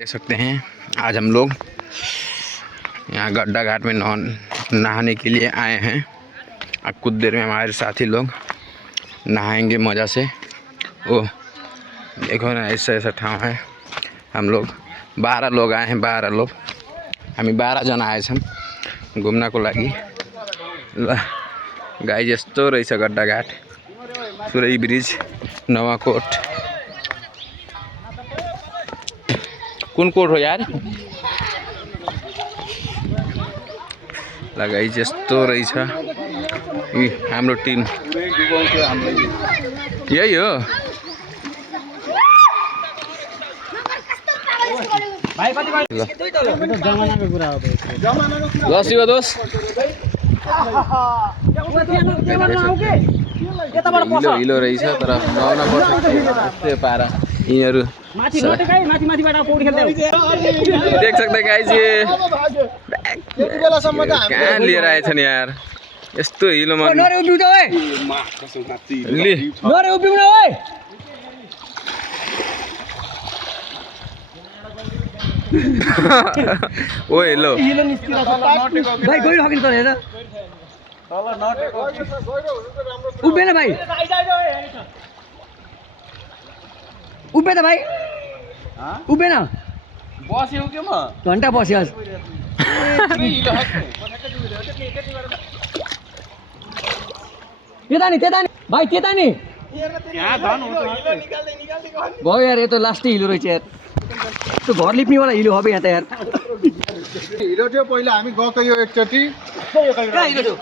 देख सकते हैं आज हम लोग यहाँ गड्ढा घाट में नहाने के लिए आए हैं। अब कुछ देर में हमारे साथी लोग नहाएंगे मज़ा से। ओ देखो ना, ऐसा ठाव है। हम लोग 12 लोग आए हैं, 12 लोग, हमें 12 जना आए हम घूमना को लगी। गाई जस्तो रहेछ गड्ढा घाट, सुरई ब्रिज, नवाकोट। कुन कोट हो यार? लगाई जस्तो रहेछ। हाम्रो टिम यही हो। ल शिव दोष, हिलो रहेछ तर गाउन पर्छ पारा। यिनीहरू देख सकते गाइज, ये कहाँ लिएर आएछन् यार, यस्तो हिलोमा। ओ हेलो उभिएन भाइ, उभिएन भाइ, उभिएन बस्यो के म घन्टा बस्यो। त्यता नि भाइ, त्यता नि भयो यार। यो त लास्टै हिलो रहेछ यार, त्यो घर लिप्नेवाला हिलो हो यहाँ त यार। हिलो थियो पहिला हामी गएको यो एकचोटि। कहाँ हिलो थियो?